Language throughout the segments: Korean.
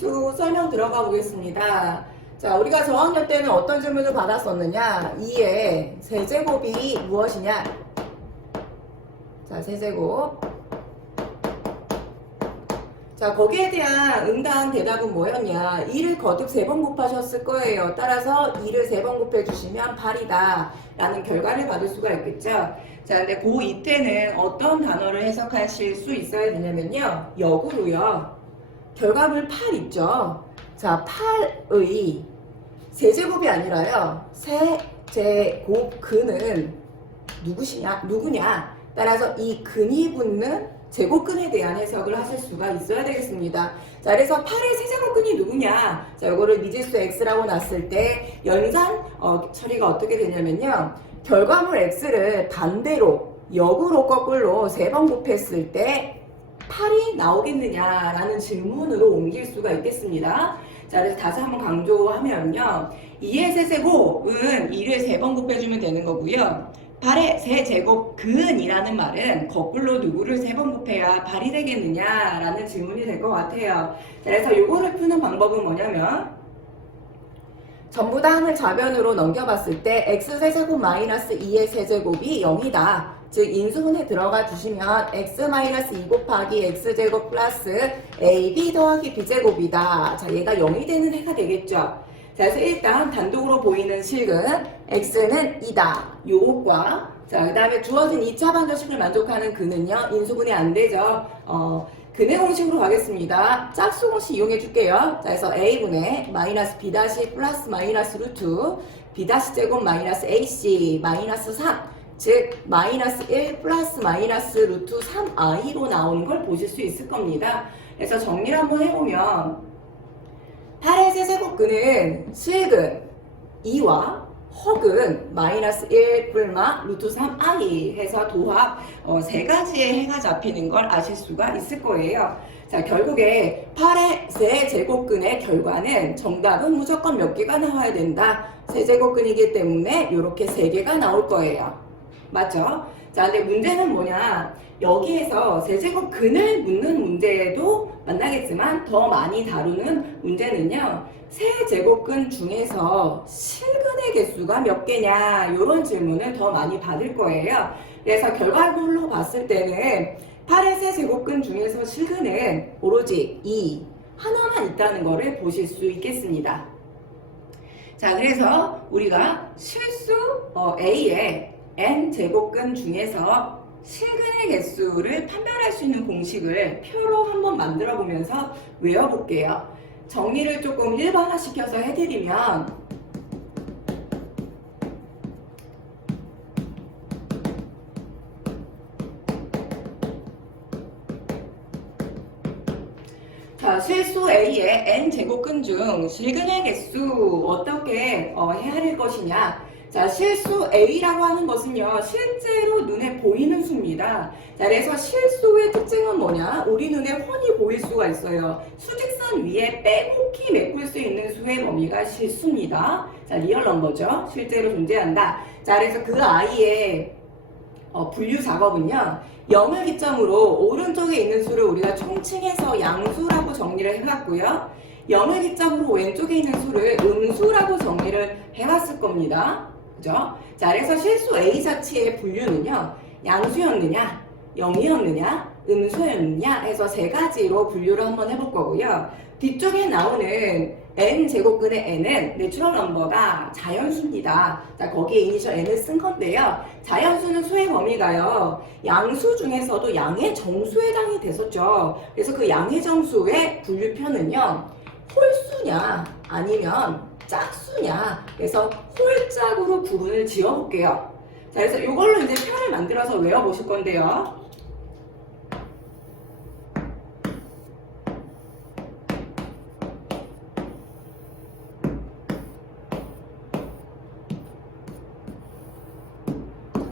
미수 설명 들어가 보겠습니다. 자, 우리가 저학년 때는 어떤 질문을 받았었느냐? 2의 세제곱이 무엇이냐? 자, 세제곱. 자, 거기에 대한 응당 대답은 뭐였냐? 2를 거듭 3번 곱하셨을 거예요. 따라서 2를 3번 곱해주시면 8이다 라는 결과를 받을 수가 있겠죠. 자, 근데 고2 때는 어떤 단어를 해석하실 수 있어야 되냐면요. 역으로요. 결과물 8 있죠. 자, 8의 세제곱이 아니라요. 세제곱 근은 누구냐? 따라서 이 근이 붙는 제곱근에 대한 해석을 하실 수가 있어야 되겠습니다. 자, 그래서 8의 세제곱근이 누구냐? 자, 이거를 미지수 x라고 놨을 때 연산 처리가 어떻게 되냐면요. 결과물 x를 반대로 역으로 거꾸로 3번 곱했을 때 8이 나오겠느냐라는 질문으로 옮길 수가 있겠습니다. 자, 그래서 다시 한번 강조하면요. 2의 세제곱은 2를 3번 곱해주면 되는 거고요. 8의 세제곱근이라는 말은 거꾸로 누구를 3번 곱해야 8이 되겠느냐라는 질문이 될 것 같아요. 자, 그래서 요거를 푸는 방법은 뭐냐면 전부 다 항을 좌변으로 넘겨봤을 때 x세제곱 마이너스 2의 세제곱이 0이다. 즉 인수분해 들어가 주시면 x 마이너스 2 곱하기 x제곱 플러스 ab 더하기 b제곱이다. 자, 얘가 0이 되는 해가 되겠죠. 자, 그래서 일단 단독으로 보이는 식은 x는 2다. 요것과 자, 그 다음에 주어진 2차 방정식을 만족하는 근은요. 인수분해 안 되죠. 근의 공식으로 가겠습니다. 짝수 공식 이용해 줄게요. 자, 그래서 a분의 마이너스 b 다시 플러스 마이너스 루트 b 다시 제곱 마이너스 ac 마이너스 3 즉 마이너스 1 플러스 마이너스 루트 3i로 나오는 걸 보실 수 있을 겁니다. 그래서 정리를 한번 해보면 8의 세제곱근은 실근 2와 허근 마이너스 1 불마 루트 3i 해서 도합 세 가지의 해가 잡히는 걸 아실 수가 있을 거예요. 자, 결국에 8의 세제곱근의 결과는 정답은 무조건 몇 개가 나와야 된다. 세제곱근이기 때문에 이렇게 3개가 나올 거예요. 맞죠? 자, 근데 문제는 뭐냐? 여기에서 세제곱근을 묻는 문제도 만나겠지만 더 많이 다루는 문제는요. 세제곱근 중에서 실근의 개수가 몇 개냐? 이런 질문을 더 많이 받을 거예요. 그래서 결과물로 봤을 때는 8의 세제곱근 중에서 실근은 오로지 2 하나만 있다는 것을 보실 수 있겠습니다. 자, 그래서 우리가 실수 A의 n제곱근 중에서 실근의 개수를 판별할 수 있는 공식을 표로 한번 만들어 보면서 외워볼게요. 정리를 조금 일반화시켜서 해드리면 자, 실수 A의 n제곱근 중 실근의 개수 어떻게 헤아릴 것이냐. 자, 실수 A라고 하는 것은요, 실제로 눈에 보이는 수입니다. 자, 그래서 실수의 특징은 뭐냐? 우리 눈에 훤히 보일 수가 있어요. 수직선 위에 빼곡히 메꿀 수 있는 수의 범위가 실수입니다. 자, 리얼 넘버죠. 실제로 존재한다. 자, 그래서 그 아이의 분류 작업은요, 0을 기점으로 오른쪽에 있는 수를 우리가 총칭해서 양수라고 정리를 해봤고요. 0을 기점으로 왼쪽에 있는 수를 음수라고 정리를 해봤을 겁니다. 그죠? 자, 그래서 실수 A 자체의 분류는요, 양수였느냐, 0이었느냐, 음수였느냐 해서 3가지로 분류를 한번 해볼 거고요. 뒤쪽에 나오는 n제곱근의 n은 내추럴 넘버가 자연수입니다. 자, 거기에 이니셜 n을 쓴 건데요. 자연수는 수의 범위가요, 양수 중에서도 양의 정수에 해당이 됐었죠. 그래서 그 양의 정수의 분류표는요, 홀수냐 아니면 짝수냐. 그래서 홀짝으로 구분을 지어볼게요. 자, 그래서 이걸로 이제 표를 만들어서 외워보실 건데요.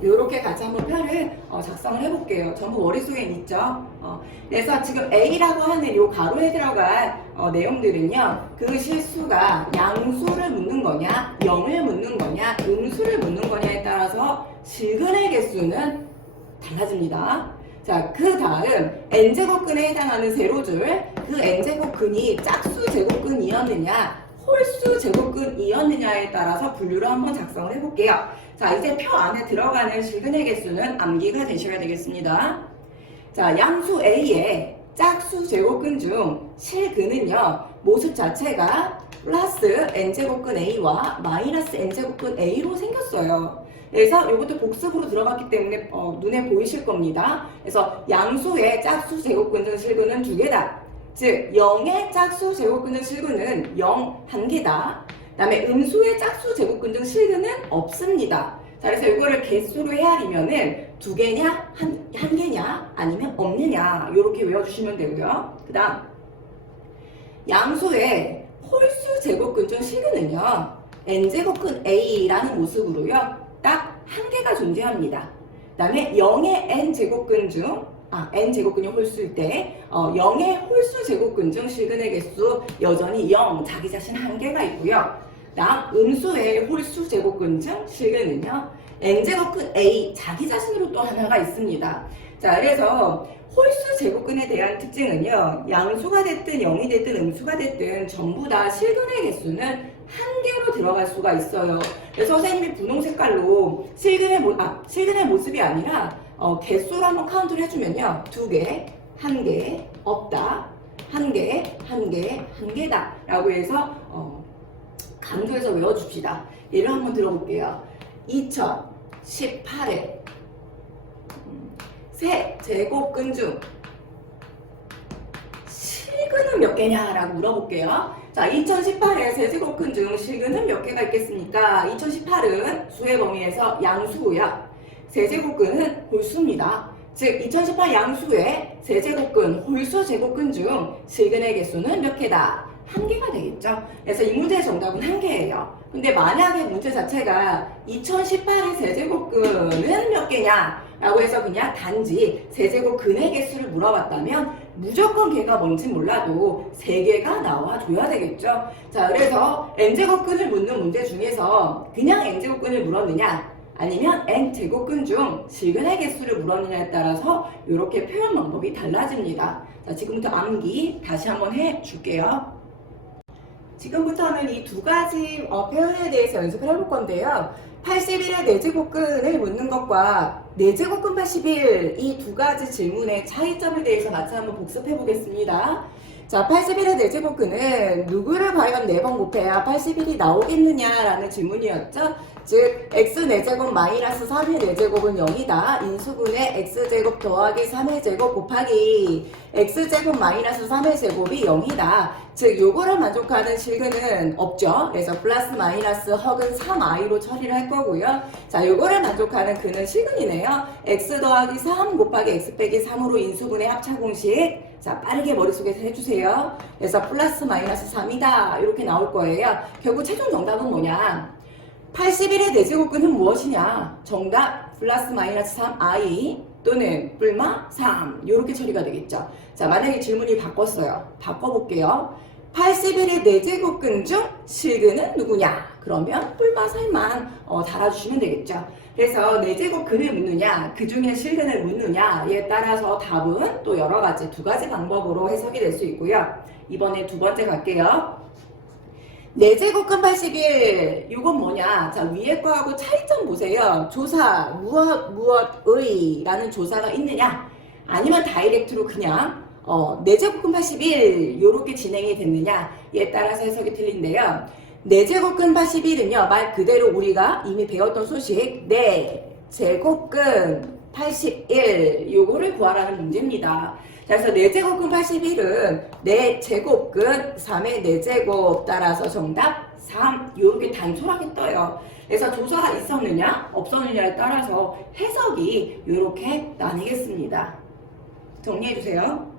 이렇게 같이 한번 표를 작성을 해볼게요. 전부 머릿속에 있죠. 그래서 지금 A라고 하는 이 가로에 들어갈 내용들은요. 그 실수가 양수를 묻는 거냐, 0을 묻는 거냐, 음수를 묻는 거냐에 따라서 실근의 개수는 달라집니다. 자, 그 다음 n제곱근에 해당하는 세로줄, 그 n제곱근이 짝수 제곱근이었느냐 홀수 제곱근이었느냐에 따라서 분류를 한번 작성을 해볼게요. 자, 이제 표 안에 들어가는 실근의 개수는 암기가 되셔야 되겠습니다. 자, 양수 A의 짝수 제곱근 중 실근은요, 모습 자체가 플러스 n제곱근 A와 마이너스 n제곱근 A로 생겼어요. 그래서 이것도 복습으로 들어갔기 때문에 눈에 보이실 겁니다. 그래서 양수의 짝수 제곱근 중 실근은 두 개다. 즉 0의 짝수 제곱근 중 실근은 0 한 개다. 그 다음에 음수의 짝수 제곱근 중 실근은 없습니다. 자, 그래서 이거를 개수로 헤아리면은 두 개냐, 한 개냐, 아니면 없느냐, 이렇게 외워주시면 되고요. 그 다음, 양수의 홀수 제곱근 중 실근은요, n제곱근 a라는 모습으로요, 딱 한 개가 존재합니다. 그 다음에 0의 n제곱근 중, n제곱근이 홀수일 때, 0의 홀수 제곱근 중 실근의 개수 여전히 0, 자기 자신 한 개가 있고요. 다음 음수의 홀수 제곱근 중 실근은요, n제곱근 a 자기 자신으로 또 하나가 있습니다. 자, 그래서 홀수 제곱근에 대한 특징은요, 양수가 됐든 0이 됐든 음수가 됐든 전부 다 실근의 개수는 한 개로 들어갈 수가 있어요. 그래서 선생님이 분홍 색깔로 실근의 모습이 아니라 개수로 한번 카운트를 해주면요, 두 개, 한 개, 없다, 한 개, 한 개, 한 개다 라고 해서 강조해서 외워줍시다. 예를 한번 들어볼게요. 2018에 세 제곱근 중 실근은 몇 개냐라고 물어볼게요. 자, 2018에 세 제곱근 중 실근은 몇 개가 있겠습니까? 2018은 수의 범위에서 양수고요. 세제곱근은 홀수입니다. 즉 2018 양수의 세제곱근, 홀수 제곱근 중 실근의 개수는 몇 개다? 한 개가 되겠죠. 그래서 이 문제의 정답은 한 개예요. 근데 만약에 문제 자체가 2018의 세제곱근은 몇 개냐? 라고 해서 그냥 단지 세제곱근의 개수를 물어봤다면 무조건 걔가 뭔지 몰라도 3개가 나와줘야 되겠죠. 자, 그래서 n제곱근을 묻는 문제 중에서 그냥 n제곱근을 물었느냐, 아니면 n제곱근 중 실근의 개수를 물었느냐에 따라서 이렇게 표현 방법이 달라집니다. 자, 지금부터 암기 다시 한번 해줄게요. 지금부터는 이 두 가지 표현에 대해서 연습을 해볼 건데요. 81의 4제곱근을 묻는 것과 4제곱근 81 이 두 가지 질문의 차이점에 대해서 같이 한번 복습해 보겠습니다. 자, 81의 4제곱근은 누구를 과연 4번 곱해야 81이 나오겠느냐라는 질문이었죠. 즉 x 4제곱 마이너스 3의 4제곱은 0이다. 인수분의 x제곱 더하기 3의 제곱 곱하기 x제곱 마이너스 3의 제곱이 0이다. 즉 요거를 만족하는 실근은 없죠. 그래서 플러스 마이너스 허근 3i로 처리를 할 거고요. 자, 요거를 만족하는 근은 실근이네요. x 더하기 3 곱하기 x 빼기 3으로 인수분의 합차 공식. 자, 빠르게 머릿속에서 해주세요. 그래서 플러스 마이너스 3이다. 이렇게 나올 거예요. 결국 최종 정답은 뭐냐? 81의 4제곱근은 무엇이냐? 정답 플러스 마이너스 3i 또는 뿔마 3 이렇게 처리가 되겠죠. 자, 만약에 질문이 바꿨어요. 바꿔볼게요. 81의 4제곱근 중 실근은 누구냐? 그러면 뿔마 3만 달아주시면 되겠죠. 그래서 4제곱근을 묻느냐, 그 중에 실근을 묻느냐에 따라서 답은 또 여러 가지, 두 가지 방법으로 해석이 될 수 있고요. 이번에 두 번째 갈게요. 4제곱근 81 이건 뭐냐? 자, 위에 거하고 차이점 보세요. 조사 무엇의 라는 조사가 있느냐, 아니면 다이렉트로 그냥 4제곱근 81 요렇게 진행이 됐느냐에 따라서 해석이 틀린데요. 4제곱근 81은요 말 그대로 우리가 이미 배웠던 소식 4제곱근 81 요거를 구하라는 문제입니다. 그래서 4제곱근 81은 4제곱근 3의 4제곱 따라서 정답 3 이렇게 단촐하게 떠요. 그래서 조사가 있었느냐 없었느냐에 따라서 해석이 이렇게 나뉘겠습니다. 정리해주세요.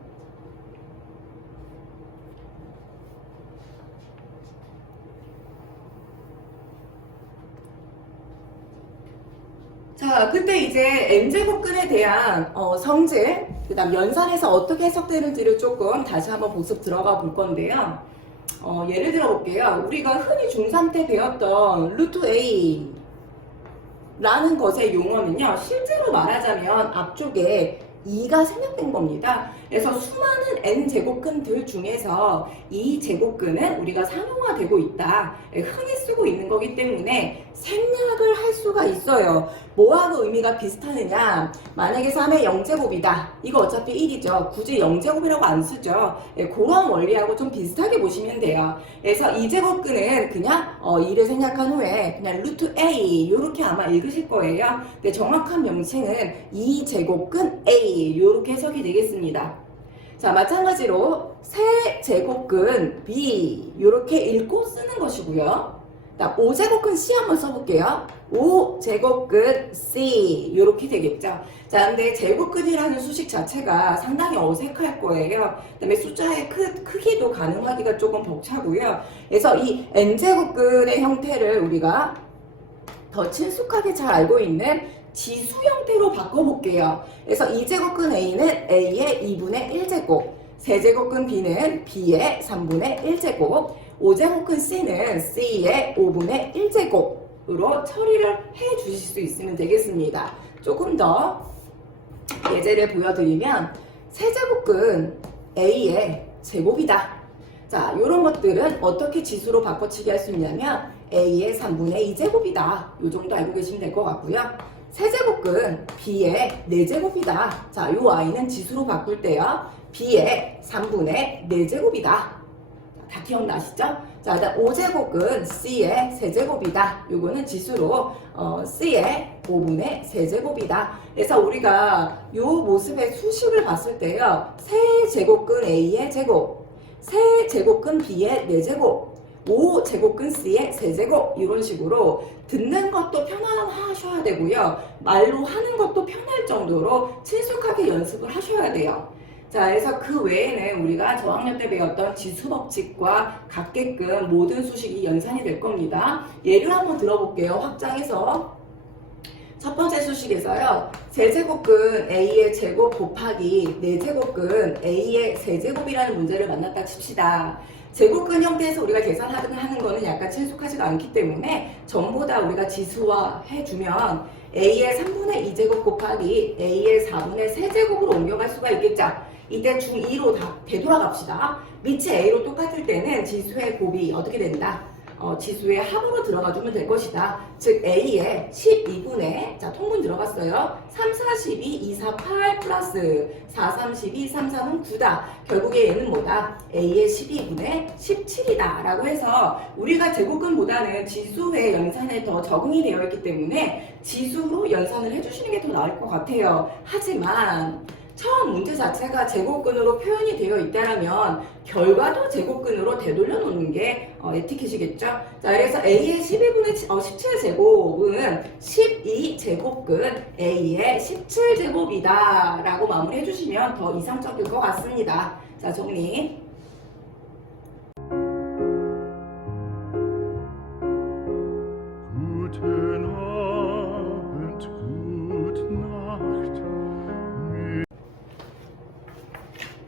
자, 그때 이제 n제곱근에 대한 성질, 그 다음 연산에서 어떻게 해석되는지를 조금 다시 한번 복습 들어가 볼 건데요. 예를 들어 볼게요. 우리가 흔히 중3 때 배웠던 루트 A 라는 것의 용어는요, 실제로 말하자면 앞쪽에 2가 생략된 겁니다. 그래서 수많은 n제곱근들 중에서 이 제곱근은 우리가 상용화되고 있다. 흔히 쓰고 있는 거기 때문에 생략을 할 수가 있어요. 뭐하고 의미가 비슷하느냐? 만약에 3의 0제곱이다. 이거 어차피 1이죠. 굳이 0제곱이라고 안 쓰죠. 그런 원리하고 좀 비슷하게 보시면 돼요. 그래서 이 제곱근은 그냥 2를 생략한 후에 그냥 루트 A 이렇게 아마 읽으실 거예요. 근데 정확한 명칭은 2제곱근 A 이렇게 해석이 되겠습니다. 자, 마찬가지로 세제곱근 B 이렇게 읽고 쓰는 것이고요. 5제곱근 C 한번 써볼게요. 5제곱근 C 이렇게 되겠죠. 자, 근데 제곱근이라는 수식 자체가 상당히 어색할 거예요. 그 다음에 숫자의 크기도 가늠하기가 조금 벅차고요. 그래서 이 n제곱근의 형태를 우리가 더 친숙하게 잘 알고 있는 지수 형태로 바꿔볼게요. 그래서 2제곱근 A는 A의 2분의 1제곱, 세제곱근 B는 B의 3분의 1제곱, 5제곱근 C는 C의 5분의 1제곱으로 처리를 해 주실 수 있으면 되겠습니다. 조금 더 예제를 보여드리면 세제곱근 A의 제곱이다. 자, 이런 것들은 어떻게 지수로 바꿔치기 할 수 있냐면 A의 3분의 2제곱이다. 이 정도 알고 계시면 될 것 같고요. 세제곱근 B의 4제곱이다. 자, 이 Y는 지수로 바꿀 때요. B의 3분의 4제곱이다. 다 기억나시죠? 자, 일단 5제곱근 C의 세제곱이다. 요거는 지수로 C의 5분의 세제곱이다. 그래서 우리가 요 모습의 수식을 봤을 때요. 세제곱근 A의 제곱, 세제곱근 B의 4제곱, 5제곱근 C의 세제곱 이런 식으로 듣는 것도 편안하셔야 되고요. 말로 하는 것도 편할 정도로 친숙하게 연습을 하셔야 돼요. 자, 그래서 그 외에는 우리가 저학년 때 배웠던 지수 법칙과 같게끔 모든 수식이 연산이 될 겁니다. 예를 한번 들어볼게요. 확장해서 첫 번째 수식에서요. 세제곱근 A의 제곱 곱하기 4제곱근 A의 세제곱이라는 문제를 만났다 칩시다. 제곱근 형태에서 우리가 계산하는 거는 약간 친숙하지가 않기 때문에 전부 다 우리가 지수화 해주면 A의 3분의 2제곱 곱하기 A의 4분의 세제곱으로 옮겨갈 수가 있겠죠. 이때 중2로 다 되돌아갑시다. 밑이 A로 똑같을 때는 지수의 곱이 어떻게 된다? 지수의 합으로 들어가 주면 될 것이다. 즉 A의 12분의 자 통분 들어갔어요. 3, 4, 12, 2, 4, 8 플러스 4, 3, 12, 3, 4는 9다. 결국에 얘는 뭐다? A의 12분의 17이다 라고 해서 우리가 제곱근보다는 지수의 연산에 더 적응이 되어 있기 때문에 지수로 연산을 해주시는 게 더 나을 것 같아요. 하지만 처음 문제 자체가 제곱근으로 표현이 되어 있다면 결과도 제곱근으로 되돌려 놓는 게 에티켓이겠죠. 자, 그래서 A의 12분의 17제곱은 12제곱근 A의 17제곱이다 라고 마무리해 주시면 더 이상적일 것 같습니다. 자, 정리.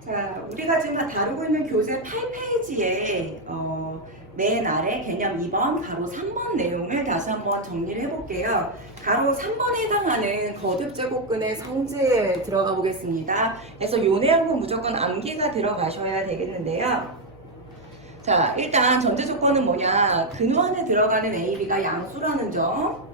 자, 우리가 지금 다루고 있는 교재 8페이지에 맨 아래 개념 2번, 가로 3번 내용을 다시 한번 정리를 해볼게요. 가로 3번에 해당하는 거듭제곱근의 성질에 들어가 보겠습니다. 그래서 이 내용은 무조건 암기가 들어가셔야 되겠는데요. 자, 일단 전제 조건은 뭐냐? 근호 안에 들어가는 A, B가 양수라는 점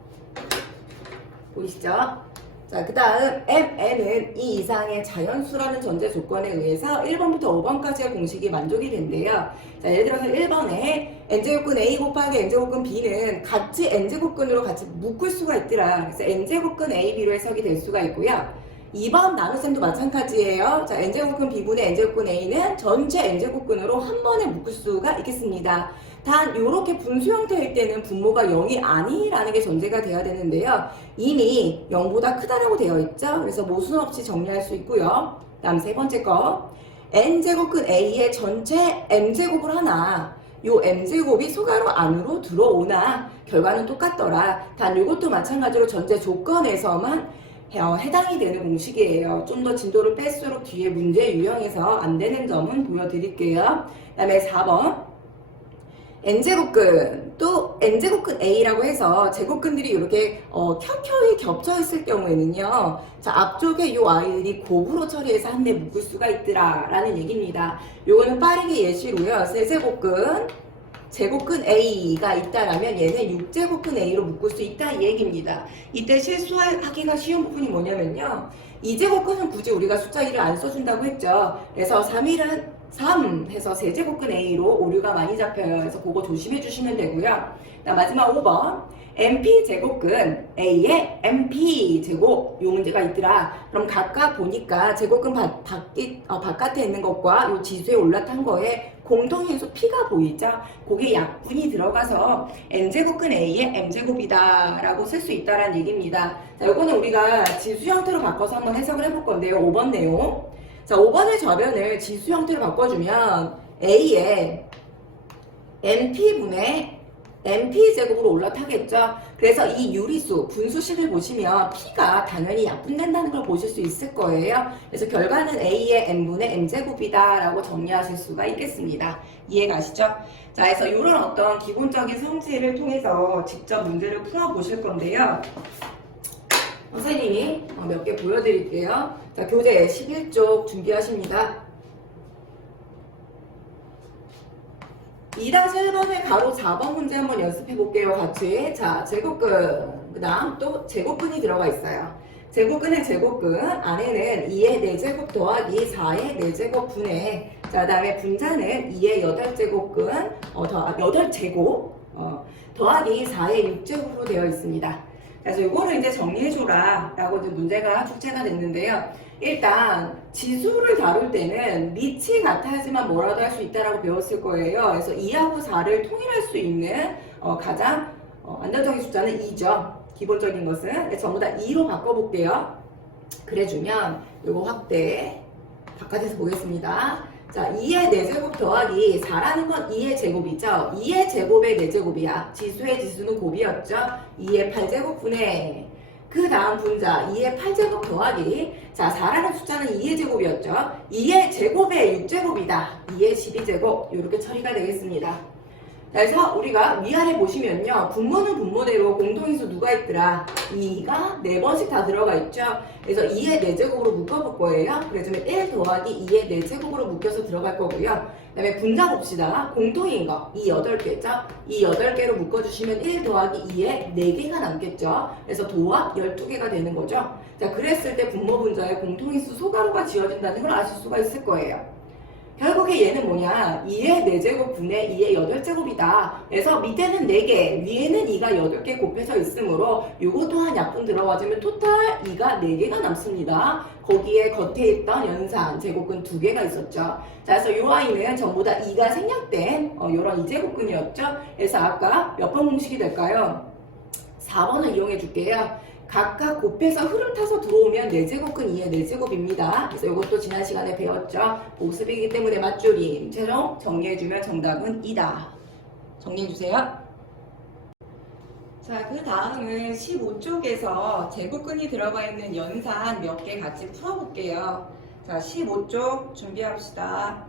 보이시죠? 자, 그 다음 MN은 이 이상의 자연수라는 전제 조건에 의해서 1번부터 5번까지의 공식이 만족이 된대요. 자, 예를 들어서 1번에 n제곱근 A 곱하기 n제곱근 B는 같이 n제곱근으로 같이 묶을 수가 있더라. 그래서 n제곱근 A, B로 해석이 될 수가 있고요. 2번 나눗셈도 마찬가지예요. 자, n제곱근 B분의 n제곱근 A는 전체 n제곱근으로 한 번에 묶을 수가 있겠습니다. 단 이렇게 분수 형태일 때는 분모가 0이 아니라는 게 전제가 돼야 되는데요. 이미 0보다 크다라고 되어 있죠. 그래서 모순 없이 정리할 수 있고요. 다음 세 번째 거 n제곱근 A의 전체 m제곱을 하나 요 m제곱이 소가로 안으로 들어오나 결과는 똑같더라. 단 이것도 마찬가지로 전제 조건에서만 해당이 되는 공식이에요. 좀 더 진도를 뺄수록 뒤에 문제 유형에서 안 되는 점은 보여드릴게요. 그 다음에 4번 n제곱근 또 n제곱근 a라고 해서 제곱근들이 이렇게 켜켜이 겹쳐 있을 경우에는요. 자, 앞쪽에 요 아이들이 곱으로 처리해서 한 대 묶을 수가 있더라 라는 얘기입니다. 요거는 빠르게 예시로요. 세제곱근 제곱근 a가 있다라면 얘는 6제곱근 a로 묶을 수 있다 이 얘기입니다. 이때 실수하기가 쉬운 부분이 뭐냐면요. 2제곱근은 굳이 우리가 숫자 1을 안 써준다고 했죠. 그래서 3일은 3 해서 세제곱근 a로 오류가 많이 잡혀요. 그래서 그거 조심해 주시면 되고요. 마지막 5번 np제곱근 a의 np제곱 요 문제가 있더라. 그럼 각각 보니까 제곱근 바깥에 있는 것과 요 지수에 올라탄 거에 공통인수 p가 보이죠? 거기에 약분이 들어가서 n제곱근 a의 m제곱이다 라고 쓸 수 있다는 얘기입니다. 자, 이거는 우리가 지수 형태로 바꿔서 한번 해석을 해볼 건데요. 5번 내용. 자, 5번의 저변을 지수 형태로 바꿔주면 a의 np분의 np제곱으로 올라타겠죠. 그래서 이 유리수, 분수식을 보시면 p가 당연히 약분된다는 걸 보실 수 있을 거예요. 그래서 결과는 a의 n분의 n제곱이다 라고 정리하실 수가 있겠습니다. 이해가시죠? 자, 그래서 이런 어떤 기본적인 성질을 통해서 직접 문제를 풀어보실 건데요. 선생님이 몇 개 보여드릴게요. 자, 교재 11쪽 준비하십니다. 2-1번의 가로 4번 문제 한번 연습해 볼게요. 같이. 자, 제곱근, 그 다음 또 제곱근이 들어가 있어요. 제곱근의 제곱근 안에는 2의 4제곱 더하기 4의 4제곱 분의, 자, 그 다음에 분자는 2의 8제곱근, 8제곱 더하기 4의 6제곱으로 되어 있습니다. 그래서 이거를 이제 정리해줘라 라고 이제 문제가 출제가 됐는데요. 일단 지수를 다룰 때는 밑이 같아야지만 뭐라도 할 수 있다라고 배웠을 거예요. 그래서 2하고 4를 통일할 수 있는 가장 안정적인 숫자는 2죠. 기본적인 것은 전부 다 2로 바꿔볼게요. 그래주면 이거 확대 바깥에서 보겠습니다. 자, 2의 4제곱 더하기 4라는 건 2의 제곱이죠. 2의 제곱의 4제곱이야. 지수의 지수는 곱이었죠. 2의 8제곱 분의 그 다음 분자 2의 8제곱 더하기, 자, 4라는 숫자는 2의 제곱이었죠. 2의 제곱의 6제곱이다. 2의 12제곱 이렇게 처리가 되겠습니다. 그래서 우리가 위아래 보시면요. 분모는 분모대로 공통인수 누가 있더라? 2가 4번씩 다 들어가 있죠. 그래서 2의 4제곱으로 묶어볼 거예요. 그래서 1 더하기 2의 4제곱으로 묶여서 들어갈 거고요. 그 다음에 분자 봅시다. 공통인 거, 이 8개죠. 이 8개로 묶어주시면 1 더하기 2의 4개가 남겠죠. 그래서 도합 12개가 되는 거죠. 자, 그랬을 때 분모 분자의 공통인수 소가로가 지어진다는 걸 아실 수가 있을 거예요. 결국에 얘는 뭐냐? 2의 4제곱 분의 2의 8제곱이다. 그래서 밑에는 4개, 위에는 2가 8개 곱해서 있으므로 요거 또한 약분 들어가주면 토탈 2가 4개가 남습니다. 거기에 겉에 있던 연산, 제곱근 2개가 있었죠. 자, 그래서 요 아이는 전부 다 2가 생략된 요런 2제곱근이었죠. 그래서 아까 몇 번 공식이 될까요? 4번을 이용해 줄게요. 각각 곱해서 흐름 타서 들어오면 4제곱근 2의 4제곱입니다. 그래서 이것도 지난 시간에 배웠죠. 복습이기 때문에 맞줄임. 최종 정리해주면 정답은 2다. 정리해주세요. 자, 그 다음은 15쪽에서 제곱근이 들어가 있는 연산 몇 개 같이 풀어볼게요. 자, 15쪽 준비합시다.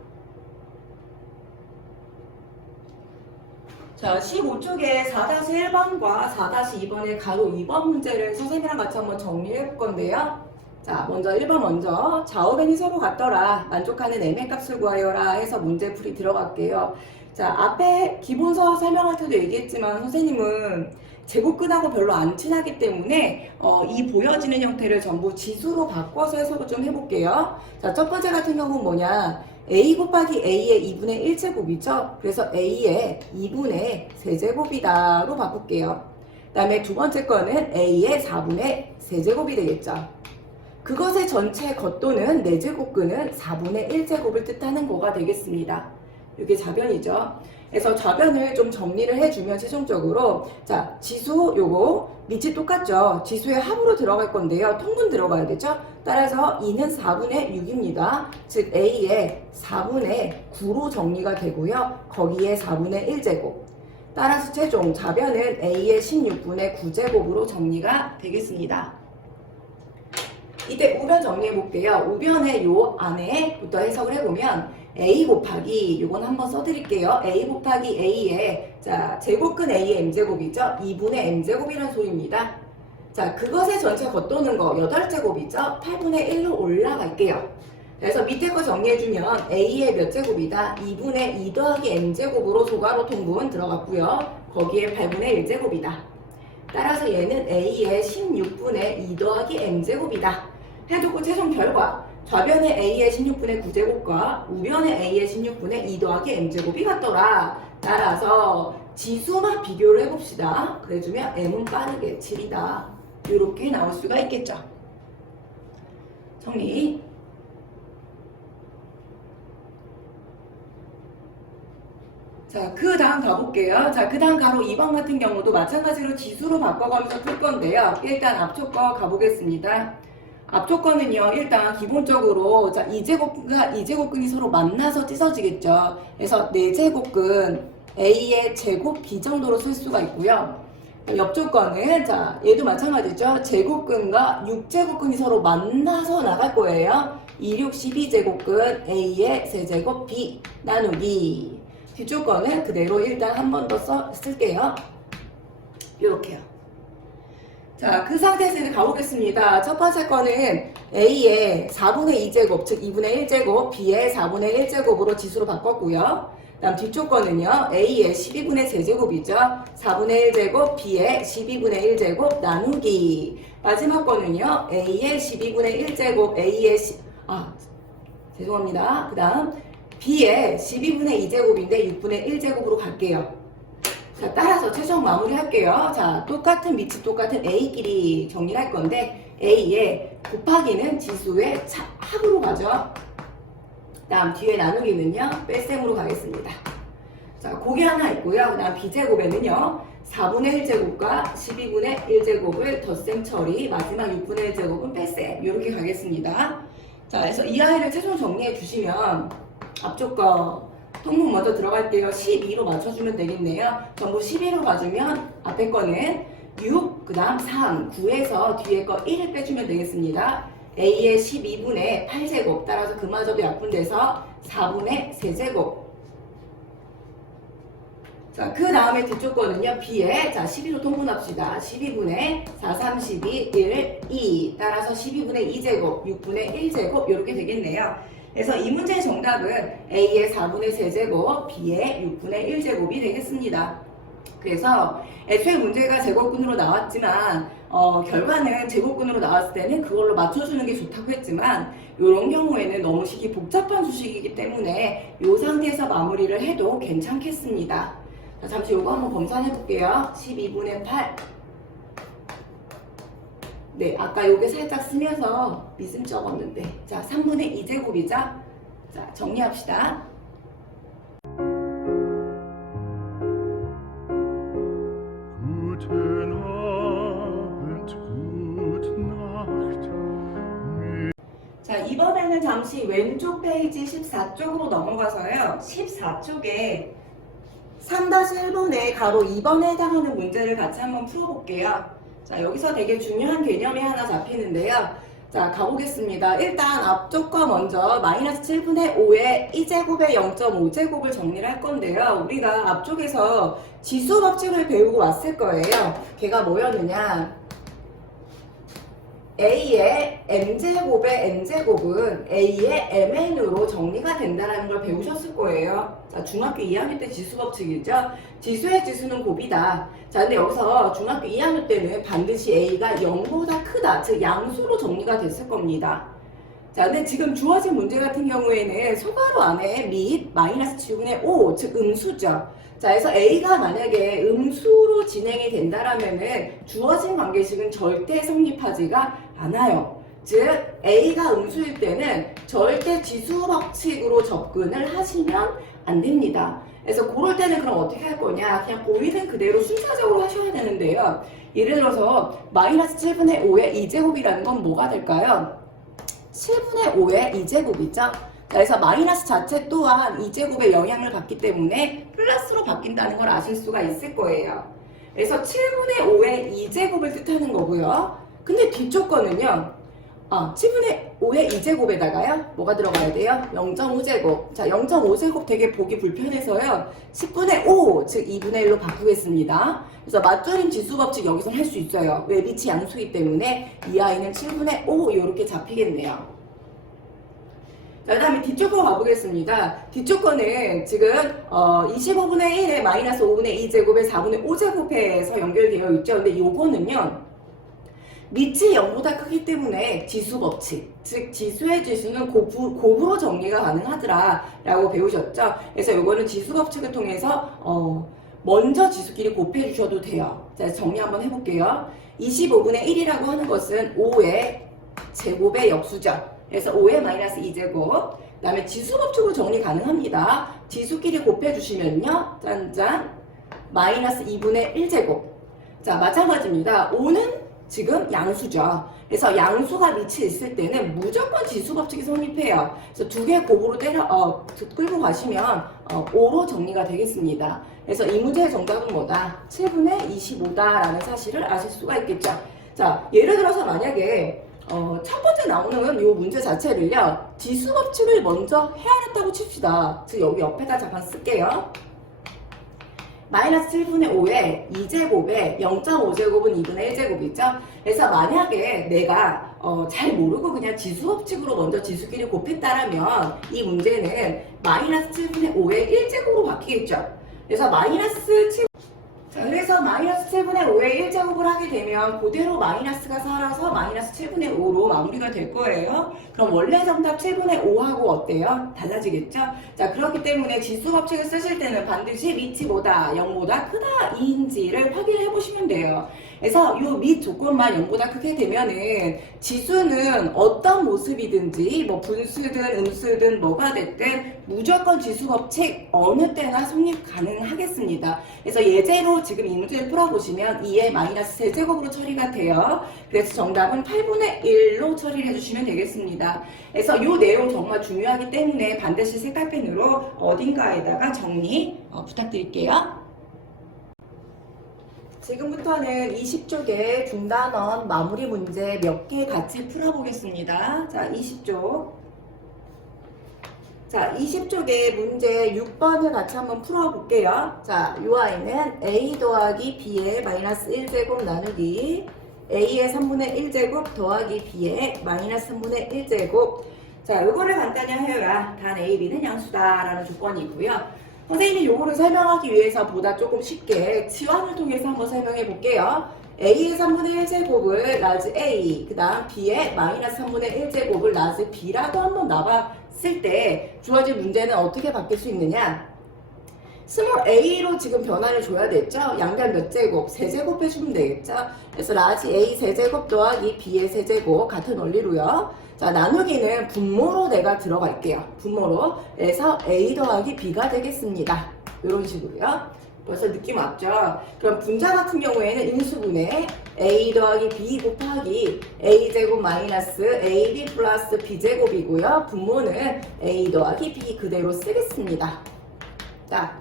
자, 15쪽에 4-1번과 4-2번의 가로 2번 문제를 선생님이랑 같이 한번 정리해 볼 건데요. 자, 먼저 1번 먼저 좌우변이 서로 같더라. 만족하는 m의 값을 구하여라 해서 문제풀이 들어갈게요. 자, 앞에 기본서 설명할 때도 얘기했지만 선생님은 제곱근하고 별로 안 친하기 때문에 이 보여지는 형태를 전부 지수로 바꿔서 해석을 좀 해볼게요. 자, 첫 번째 같은 경우는 뭐냐? a 곱하기 a의 2분의 1제곱이죠. 그래서 a의 2분의 세제곱이다로 바꿀게요. 그 다음에 두 번째 거는 a의 4분의 세제곱이 되겠죠. 그것의 전체 겉도는 4제곱근은 4분의 1제곱을 뜻하는 거가 되겠습니다. 이게 좌변이죠. 그래서 좌변을 좀 정리를 해주면 최종적으로 자, 지수 요거 밑이 똑같죠. 지수의 합으로 들어갈 건데요. 통분 들어가야 되죠. 따라서 2는 4분의 6입니다. 즉 A의 4분의 9로 정리가 되고요. 거기에 4분의 1제곱. 따라서 최종 좌변은 A의 16분의 9제곱으로 정리가 되겠습니다. 이때 우변 정리해 볼게요. 우변의 요 안에부터 해석을 해보면 a 곱하기 이건 한번 써드릴게요. a 곱하기 a의 자 제곱근 a의 m제곱이죠. 2분의 m제곱이라는 소리입니다. 자 그것의 전체 겉도는 거 8제곱이죠. 8분의 1로 올라갈게요. 그래서 밑에 거 정리해주면 a의 몇 제곱이다? 2분의 2 더하기 m제곱으로 소괄호 통분 들어갔고요. 거기에 8분의 1제곱이다. 따라서 얘는 a의 16분의 2 더하기 m제곱이다. 해두고 최종 결과 좌변의 a의 16분의 9제곱과 우변의 a의 16분의 2 더하기 m제곱이 같더라. 따라서 지수만 비교를 해봅시다. 그래주면 m은 빠르게 7이다. 이렇게 나올 수가 있겠죠. 정리. 자, 그 다음 가볼게요. 자, 그 다음 가로 2번 같은 경우도 마찬가지로 지수로 바꿔가면서 풀 건데요. 일단 앞쪽 거 가보겠습니다. 앞쪽 거는요, 일단 기본적으로 자, 이제곱근이 서로 만나서 찢어지겠죠. 그래서 4제곱근 A의 제곱 B 정도로 쓸 수가 있고요. 옆쪽 거는 자, 얘도 마찬가지죠. 제곱근과 6제곱근이 서로 만나서 나갈 거예요. 2, 6, 12제곱근 A의 세제곱 B 나누기. 뒤쪽 거는 그대로 일단 한 번 더 쓸게요. 요렇게요. 자, 그 상태에서 이제 가보겠습니다. 첫 번째 거는 A의 4분의 2제곱, 즉 2분의 1제곱, B의 4분의 1제곱으로 지수로 바꿨고요. 다음 뒤쪽 거는요, A의 12분의 3제곱이죠. 4분의 1제곱, B의 12분의 1제곱 나누기. 마지막 거는요, A의 12분의 1제곱, 죄송합니다. 그 다음 B의 12분의 2제곱인데 6분의 1제곱으로 갈게요. 자, 따라서 최종 마무리 할게요. 자, 똑같은 위치, 똑같은 A끼리 정리를 할 건데 A의 곱하기는 지수의 합으로 가죠. 다음 뒤에 나누기는요, 뺄셈으로 가겠습니다. 자, 고게 하나 있고요. 그 다음 B제곱에는요, 4분의 1제곱과 12분의 1제곱을 덧셈 처리, 마지막 6분의 1제곱은 뺄셈. 이렇게 가겠습니다. 자, 그래서 이 아이를 최종 정리해 주시면 앞쪽 거 통분 먼저 들어갈게요. 12로 맞춰주면 되겠네요. 전부 12로 가주면 앞에 거는 6, 그 다음 3, 9에서 뒤에 거 1을 빼주면 되겠습니다. A의 12분의 8제곱, 따라서 그마저도 약분돼서 4분의 3제곱. 자, 그 다음에 뒤쪽 거는요, B에, 자, 12로 통분합시다. 12분의 4, 3, 12, 1, 2. 따라서 12분의 2제곱, 6분의 1제곱, 이렇게 되겠네요. 그래서 이 문제의 정답은 A의 4분의 3제곱, B의 6분의 1제곱이 되겠습니다. 그래서 애초에 문제가 제곱근으로 나왔지만 결과는 제곱근으로 나왔을 때는 그걸로 맞춰주는 게 좋다고 했지만 이런 경우에는 너무 식이 복잡한 수식이기 때문에 이 상태에서 마무리를 해도 괜찮겠습니다. 자, 잠시 이거 한번 검사해 볼게요. 12분의 8. 네, 아까 요게 살짝 쓰면서 미씀 적었는데. 자, 3분의 2제곱이죠? 자, 정리합시다. 자, 이번에는 잠시 왼쪽 페이지 14쪽으로 넘어가서요. 14쪽에 3-1번에 가로 2번에 해당하는 문제를 같이 한번 풀어볼게요. 자, 여기서 되게 중요한 개념이 하나 잡히는데요. 자, 가보겠습니다. 일단 앞쪽 거 먼저 마이너스 7분의 5의 2제곱의 0.5제곱을 정리를 할 건데요. 우리가 앞쪽에서 지수 법칙을 배우고 왔을 거예요. 걔가 뭐였느냐? A의 m제곱의 n제곱은 A의 mn으로 정리가 된다는 걸 배우셨을 거예요. 자, 중학교 2학년 때 지수 법칙이죠. 지수의 지수는 곱이다. 자, 근데 여기서 중학교 2학년 때는 반드시 A가 0보다 크다. 즉, 양수로 정리가 됐을 겁니다. 자, 근데 지금 주어진 문제 같은 경우에는 소괄호 안에 및 마이너스 7분의 5, 즉 음수죠. 자, 그래서 A가 만약에 음수로 진행이 된다라면은 주어진 관계식은 절대 성립하지가 않아요. 즉, A가 음수일 때는 절대 지수 법칙으로 접근을 하시면 안 됩니다. 그래서 그럴 때는 그럼 어떻게 할 거냐? 그냥 보이는 그대로 순차적으로 하셔야 되는데요. 예를 들어서 마이너스 7분의 5의 2제곱이라는 건 뭐가 될까요? 7분의 5의 2제곱이죠. 그래서 마이너스 자체 또한 2제곱의 영향을 받기 때문에 플러스로 바뀐다는 걸 아실 수가 있을 거예요. 그래서 7분의 5의 2제곱을 뜻하는 거고요. 근데 뒤쪽 거는요. 7분의 5의 2제곱에다가요. 뭐가 들어가야 돼요? 0.5제곱. 자, 0.5제곱 되게 보기 불편해서요. 10분의 5, 즉 2분의 1로 바꾸겠습니다. 그래서 맞절임 지수 법칙 여기서 할 수 있어요. 왜? 밑이 양수이기 때문에 이 아이는 7분의 5 이렇게 잡히겠네요. 자, 그 다음에 뒤쪽 거 가보겠습니다. 뒤쪽 거는 지금 25분의 1에 마이너스 5분의 2제곱에 4분의 5제곱에서 연결되어 있죠. 근데 요거는요. 밑이 0보다 크기 때문에 지수 법칙, 즉 지수의 지수는 곱으로 정리가 가능하더라 라고 배우셨죠. 그래서 요거는 지수 법칙을 통해서 먼저 지수끼리 곱해 주셔도 돼요. 자, 정리 한번 해볼게요. 25분의 1이라고 하는 것은 5의 제곱의 역수죠. 그래서 5의 마이너스 2제곱. 그 다음에 지수 법칙으로 정리 가능합니다. 지수끼리 곱해 주시면요. 짠짠. 마이너스 2분의 1제곱. 자, 마찬가지입니다. 5는 지금 양수죠. 그래서 양수가 밑이 있을 때는 무조건 지수 법칙이 성립해요. 그래서 두 개 곱으로 끌고 가시면 5로 정리가 되겠습니다. 그래서 이 문제의 정답은 뭐다? 7분의 25다라는 사실을 아실 수가 있겠죠. 자, 예를 들어서 만약에 첫 번째 나오는 이 문제 자체를요. 지수 법칙을 먼저 헤아렸다고 칩시다. 즉 여기 옆에다 잠깐 쓸게요. 마이너스 7분의 5에 2제곱에 0.5제곱은 2분의 1제곱이죠. 그래서 만약에 내가 잘 모르고 그냥 지수법칙으로 먼저 지수끼리 곱했다라면 이 문제는 마이너스 7분의 5에 1제곱으로 바뀌겠죠. 그래서 마이너스 7분의 5에 1제곱을 하게 되면 그대로 마이너스가 살아서 마이너스 7분의 5로 마무리가 될 거예요. 그럼 원래 정답 7분의 5하고 어때요? 달라지겠죠? 자, 그렇기 때문에 지수 법칙을 쓰실 때는 반드시 밑이보다 0보다 크다 인지를 확인해 보시면 돼요. 그래서 이 밑 조건만 0보다 크게 되면은 지수는 어떤 모습이든지 뭐 분수든 음수든 뭐가 됐든 무조건 지수 법칙 어느 때나 성립 가능하겠습니다. 그래서 예제로 지금 이 문제를 풀어보시면 2의 마이너스 세제곱으로 처리가 돼요. 그래서 정답은 8분의 1로 처리를 해주시면 되겠습니다. 그래서 이 내용 정말 중요하기 때문에 반드시 색깔펜으로 어딘가에다가 정리 부탁드릴게요. 지금부터는 20쪽의 중단원 마무리 문제 몇 개 같이 풀어보겠습니다. 자, 20쪽. 자, 20쪽의 문제 6번을 같이 한번 풀어볼게요. 자, 이 아이는 a 더하기 b의 마이너스 1제곱 나누기 a의 3분의 1제곱 더하기 b의 마이너스 3분의 1제곱. 자, 이거를 간단히 하여라. 단 a, b는 양수다라는 조건이고요. 선생님이 요거를 설명하기 위해서 보다 조금 쉽게 치환을 통해서 한번 설명해 볼게요. a의 3분의 1제곱을 라지 a, 그 다음 b의 마이너스 3분의 1제곱을 라지 b라고 한번 나봤을 때 주어진 문제는 어떻게 바뀔 수 있느냐? 스몰 a로 지금 변화를 줘야 됐죠? 양변 몇 제곱? 세제곱 해주면 되겠죠? 그래서 라지 a 세제곱 더하기 b의 세제곱 같은 원리로요. 자, 나누기는 분모로 내가 들어갈게요. 분모로. 그래서 a 더하기 b가 되겠습니다. 이런 식으로요. 벌써 느낌 왔죠? 그럼 분자 같은 경우에는 인수분해 a 더하기 b 곱하기 a제곱 마이너스 ab 플러스 b제곱이고요. 분모는 a 더하기 b 그대로 쓰겠습니다. 자,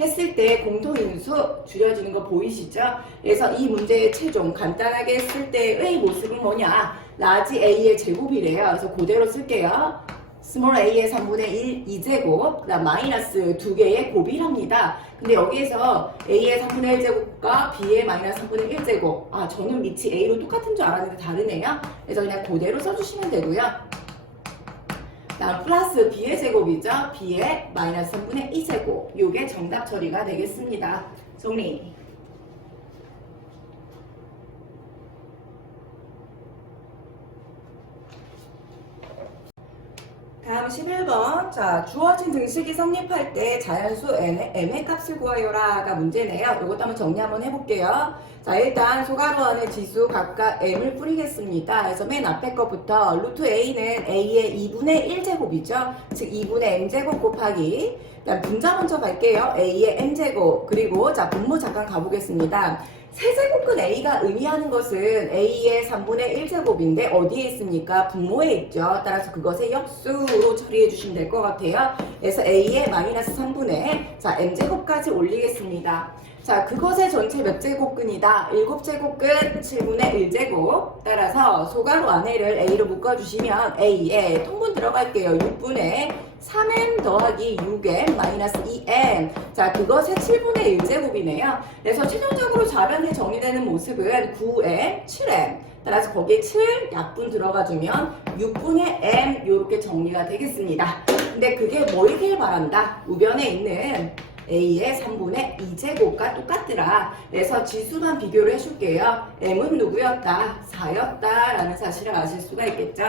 했을 때 공통인수 줄여지는 거 보이시죠? 그래서 이 문제의 최종 간단하게 했을 때의 모습은 뭐냐? 라지 a의 제곱이래요. 그래서 그대로 쓸게요. 스몰 a의 3분의 1, 2제곱, 그 다음 마이너스 두 개의 곱이랍니다. 근데 여기에서 a의 3분의 1제곱과 b의 마이너스 3분의 1제곱. 아, 저는 밑이 a로 똑같은 줄 알았는데 다르네요. 그래서 그냥 그대로 써주시면 되고요. 다음 플러스 b의 제곱이죠. b의 마이너스 3분의 2제곱. 요게 정답 처리가 되겠습니다. 정리. 다음 11번. 자, 주어진 등식이 성립할 때 자연수 m의 값을 구하여라가 문제네요. 이것도 한번 정리 한번 해볼게요. 자, 일단 소괄호 안에 지수 각각 m을 뿌리겠습니다. 그래서 맨 앞에 것부터 루트 a는 a의 2분의 1제곱이죠. 즉 2분의 m제곱 곱하기, 일단 분자 먼저 갈게요. a의 m제곱, 그리고 자 분모 잠깐 가보겠습니다. 세제곱근 a가 의미하는 것은 a의 3분의 1제곱인데 어디에 있습니까? 분모에 있죠. 따라서 그것의 역수로 처리해 주시면 될 것 같아요. 그래서 a의 마이너스 3분의 자 m제곱까지 올리겠습니다. 자, 그것의 전체 몇 제곱근이다? 7제곱근 7분의 1제곱. 따라서 소가로 안에를 A로 묶어주시면 A에 통분 들어갈게요. 6분의 3m 더하기 6m 마이너스 2m. 자, 그것의 7분의 1제곱이네요. 그래서 최종적으로 좌변에 정리되는 모습은 9m, 7m. 따라서 거기에 7 약분 들어가주면 6분의 m 이렇게 정리가 되겠습니다. 근데 그게 뭐이길 바란다? 우변에 있는 A의 3분의 2제곱과 똑같더라. 그래서 지수만 비교를 해줄게요. M은 누구였다? 4였다 라는 사실을 아실 수가 있겠죠.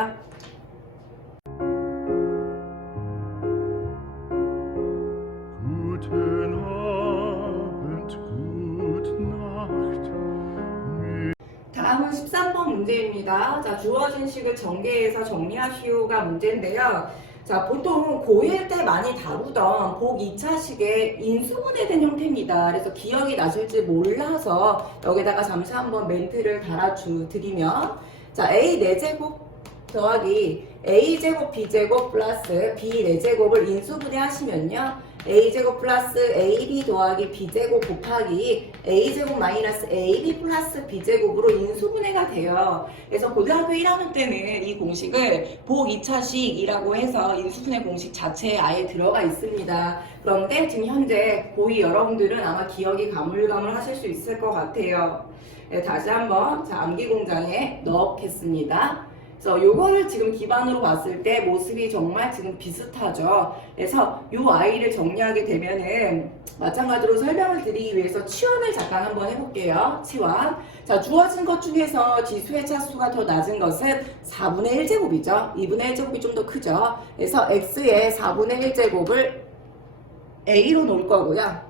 다음은 13번 문제입니다. 자, 주어진 식을 전개해서 정리하시오가 문제인데요. 자, 보통 고1 때 많이 다루던 복 2차식의 인수분해된 형태입니다. 그래서 기억이 나실지 몰라서 여기다가 잠시 한번 멘트를 달아드리면, 자, A 4제곱 더하기 A제곱 B제곱 플러스 B 4제곱을 인수분해 하시면요. A제곱 플러스 AB 더하기 B제곱 곱하기 A제곱 마이너스 AB 플러스 B제곱으로 인수분해가 돼요. 그래서 고등학교 1학년 때는 이 공식을 복 2차식이라고 해서 인수분해 공식 자체에 아예 들어가 있습니다. 그런데 지금 현재 고2 여러분들은 아마 기억이 가물가물하실 수 있을 것 같아요. 네, 다시 한번 암기 공장에 넣겠습니다. 그래서 요거를 지금 기반으로 봤을 때 모습이 정말 지금 비슷하죠. 그래서 요 아이를 정리하게 되면은 마찬가지로 설명을 드리기 위해서 치환을 잠깐 한번 해볼게요. 치환. 자, 주어진 것 중에서 지수의 차수가 더 낮은 것은 4분의 1제곱이죠. 2분의 1제곱이 좀 더 크죠. 그래서 x의 4분의 1제곱을 a로 놓을 거고요.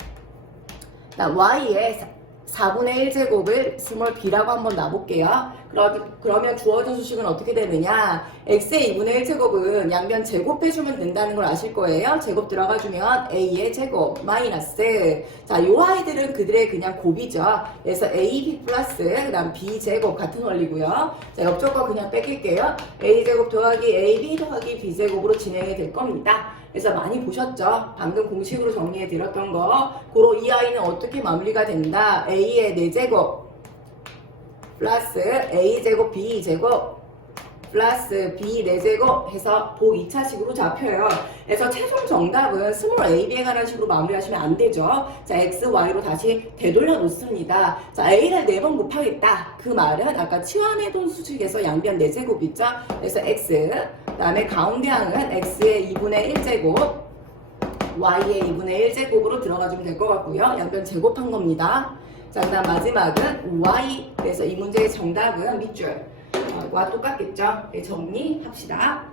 y의 4분의 1제곱을 스몰 b라고 한번 놔볼게요. 그러면 주어진 수식은 어떻게 되느냐? x의 2분의 1제곱은 양변 제곱해주면 된다는 걸 아실 거예요. 제곱 들어가주면 a의 제곱 마이너스. 자, 요 아이들은 그들의 그냥 곱이죠. 그래서 ab 플러스 그 다음 b제곱 같은 원리고요. 자, 옆쪽 거 그냥 뺏길게요. a제곱 더하기 ab 더하기 b제곱으로 진행이 될 겁니다. 그래서 많이 보셨죠? 방금 공식으로 정리해 드렸던 거. 고로 이 아이는 어떻게 마무리가 된다? a의 4제곱 플러스 a제곱 b제곱 플러스 b 4제곱 해서 복 2차식으로 잡혀요. 그래서 최종 정답은 스몰 ab에 관한 식으로 마무리하시면 안 되죠. 자, x, y로 다시 되돌려 놓습니다. 자, a를 4번 곱하겠다. 그 말은 아까 치환해둔 수식에서 양변 4제곱 있죠? 그래서 x, 그 다음에 가운데 항은 x의 2분의 1제곱, y의 2분의 1제곱으로 들어가주면 될 것 같고요. 양변 제곱한 겁니다. 자, 그 다음 마지막은 y. 그래서 이 문제의 정답은 밑줄. 와 똑같겠죠? 네, 정리합시다.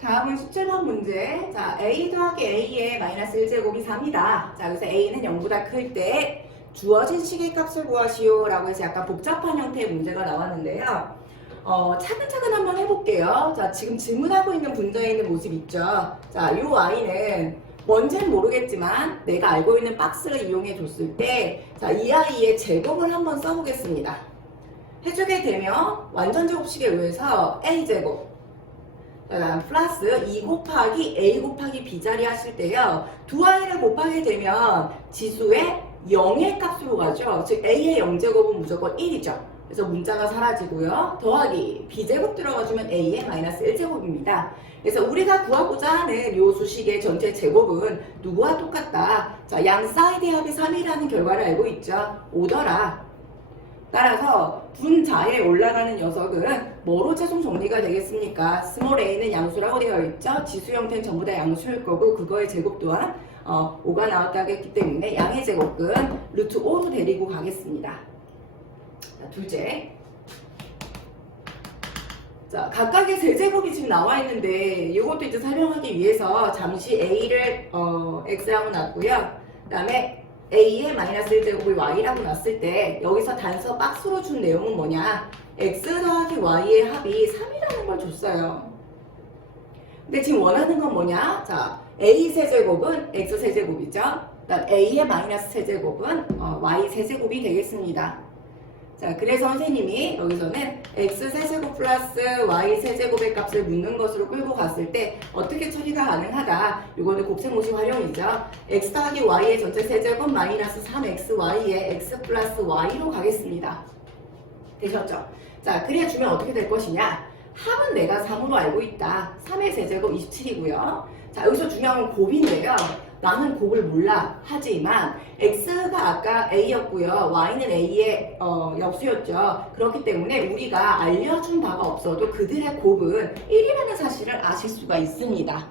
다음은 17번 문제. 자, a 더하기 a의 마이너스 1제곱이 3이다. 자, 그래서 a는 0보다 클 때 주어진 식의 값을 구하시오 라고 해서 약간 복잡한 형태의 문제가 나왔는데요. 차근차근 한번 해볼게요. 자, 지금 질문하고 있는 분자에 있는 모습 있죠? 자, 요 아이는 뭔지는 모르겠지만 내가 알고 있는 박스를 이용해 줬을 때, 자, 이 아이의 제곱을 한번 써보겠습니다. 해주게 되면 완전제곱식에 의해서 a제곱, 그다음 플러스 2 곱하기 a 곱하기 b 자리 하실 때요. 두 아이를 곱하게 되면 지수의 0의 값으로 가죠. 즉 a의 0제곱은 무조건 1이죠. 그래서 문자가 사라지고요. 더하기 b제곱 들어가주면 a의 마이너스 1제곱입니다. 그래서 우리가 구하고자 하는 요 수식의 전체 제곱은 누구와 똑같다? 자, 양 사이드의 합이 3이라는 결과를 알고 있죠. 오더라. 따라서 분자에 올라가는 녀석은 뭐로 최종 정리가 되겠습니까? 스몰 a는 양수라고 되어 있죠. 지수 형태는 전부 다 양수일 거고 그거의 제곱 또한 5가 나왔다고 했기 때문에 양의 제곱은 루트 5로 데리고 가겠습니다. 자, 둘째. 자, 각각의 세제곱이 지금 나와 있는데 이것도 이제 설명하기 위해서 잠시 a를 x라고 놨고요. 그 다음에 a의 마이너스 1제곱을 y라고 놨을 때 여기서 단서 박스로 준 내용은 뭐냐? x 더하기 y의 합이 3이라는 걸 줬어요. 근데 지금 원하는 건 뭐냐? 자, a 세제곱은 x 세제곱이죠. 그다음 a의 마이너스 세제곱은 y 세제곱이 되겠습니다. 자, 그래서 선생님이 여기서는 x 세제곱 플러스 y 세제곱의 값을 묻는 것으로 끌고 갔을 때 어떻게 처리가 가능하다. 이거는 곱셈공식 활용이죠. x 더하기 y의 전체 세제곱 마이너스 3xy의 x 플러스 y로 가겠습니다. 되셨죠? 자, 그래 주면 어떻게 될 것이냐? 합은 내가 3으로 알고 있다. 3의 세제곱 27이고요. 자, 여기서 중요한 건 곱인데요. 나는 곱을 몰라. 하지만 x가 아까 a였고요. y는 a의 역수였죠. 그렇기 때문에 우리가 알려준 바가 없어도 그들의 곱은 1이라는 사실을 아실 수가 있습니다.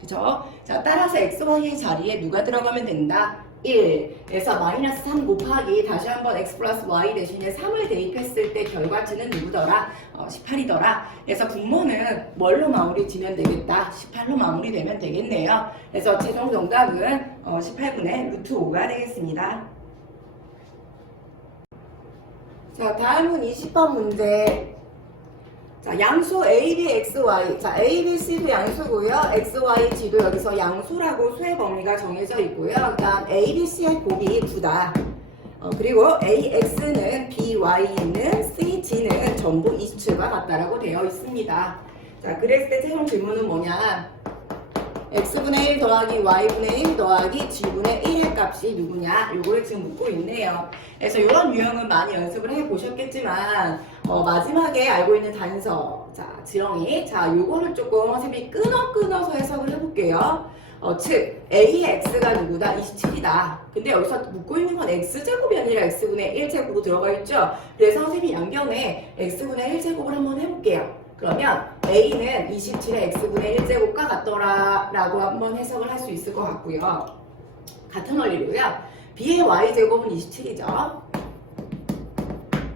그죠? 자, 따라서 x, y의 자리에 누가 들어가면 된다? 1에서 마이너스 3 곱하기 다시 한번 x 플러스 y 대신에 3을 대입했을 때 결과치는 누구더라? 18이더라. 그래서 분모는 뭘로 마무리 지면 되겠다? 18로 마무리되면 되겠네요. 그래서 최종 정답은 18분의 루트 5가 되겠습니다. 자, 다음은 20번 문제. 자, 양수 A, B, X, Y. 자, A, B, C도 양수고요. X, Y, G도 여기서 양수라고 수의 범위가 정해져 있고요. 그다음 A, B, C의 곱이 2다. 그리고 A, X는 B, Y는 C, G는 전부 27과 같다라고 되어 있습니다. 자, 그랬을 때 최종 질문은 뭐냐? X분의 1 더하기 Y분의 1 더하기 G분의 1의 값이 누구냐? 요거를 지금 묻고 있네요. 그래서 이런 유형은 많이 연습을 해보셨겠지만 마지막에 알고 있는 단서, 자, 지렁이. 자, 요거를 조금 선생님이 끊어서 해석을 해볼게요. 즉 A의 X가 누구다? 27이다. 근데 여기서 묻고 있는 건 X제곱이 아니라 X분의 1제곱으로 들어가 있죠. 그래서 선생님이 양변에 X분의 1제곱을 한번 해볼게요. 그러면 A는 27의 X분의 1제곱과 같더라 라고 한번 해석을 할 수 있을 것 같고요. 같은 원리로요. B의 Y제곱은 27이죠.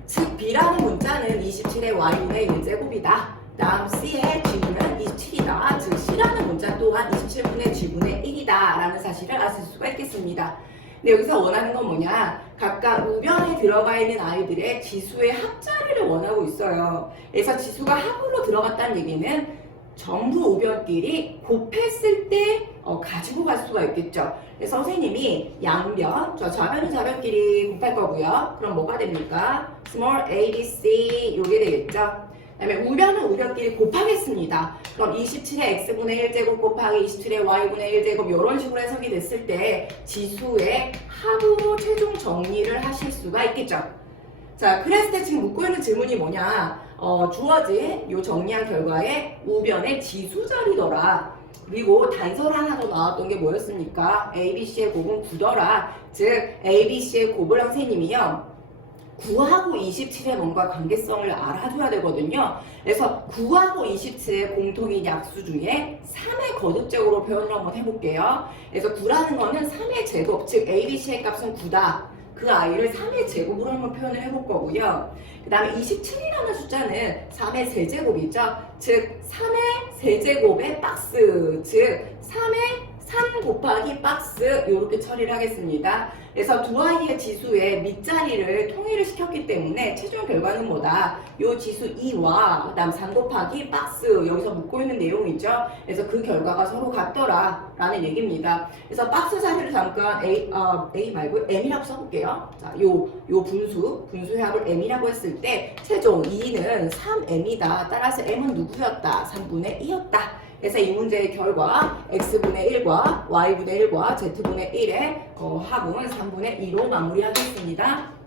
즉 B라는 문자는 27의 Y분의 1제곱이다. 다음 C의 G는 27이다. 즉 C라는 문자 또한 27분의 G분의 1이다 라는 사실을 아실 수가 있겠습니다. 근데 여기서 원하는 건 뭐냐? 각각 우변에 들어가 있는 아이들의 지수의 합자리를 원하고 있어요. 그래서 지수가 합으로 들어갔다는 얘기는 전부 우변끼리 곱했을 때 가지고 갈 수가 있겠죠. 그래서 선생님이 양변, 좌변은 좌변끼리 곱할 거고요. 그럼 뭐가 됩니까? small a, b, c 요게 되겠죠. 그 다음에 우변은 우변끼리 곱하겠습니다. 그럼 27의 x분의 1제곱 곱하기 27의 y분의 1제곱 이런 식으로 해석이 됐을 때 지수의 합으로 최종 정리를 하실 수가 있겠죠. 자, 그랬을 때 지금 묻고 있는 질문이 뭐냐? 주어진 요 정리한 결과에 우변의 지수 자리더라. 그리고 단서를 하나 더 나왔던 게 뭐였습니까? ABC의 곱은 9더라. 즉 ABC의 곱을 선생님이요. 9하고 27의 뭔가 관계성을 알아줘야 되거든요. 그래서 9하고 27의 공통인 약수 중에 3의 거듭적으로 표현을 한번 해볼게요. 그래서 9라는 거는 3의 제곱, 즉 ABC의 값은 9다. 그 아이를 3의 제곱으로 한번 표현을 해볼 거고요. 그 다음에 27이라는 숫자는 3의 세제곱이죠. 즉 3의 세제곱의 박스, 즉 3의 3 곱하기 박스 이렇게 처리를 하겠습니다. 그래서 두 아이의 지수의 밑자리를 통일을 시켰기 때문에 최종 결과는 뭐다? 요 지수 2와 그다음 3 곱하기 박스 여기서 묻고 있는 내용이죠. 그래서 그 결과가 서로 같더라 라는 얘기입니다. 그래서 박스 자리를 잠깐 A 말고 M이라고 써볼게요. 자, 요 분수의 합을 M이라고 했을 때 최종 2는 3M이다. 따라서 M은 누구였다? 3분의 2였다. 그래서 이 문제의 결과 x분의 1과 y분의 1과 z분의 1의 합은 3분의 2로 마무리하겠습니다.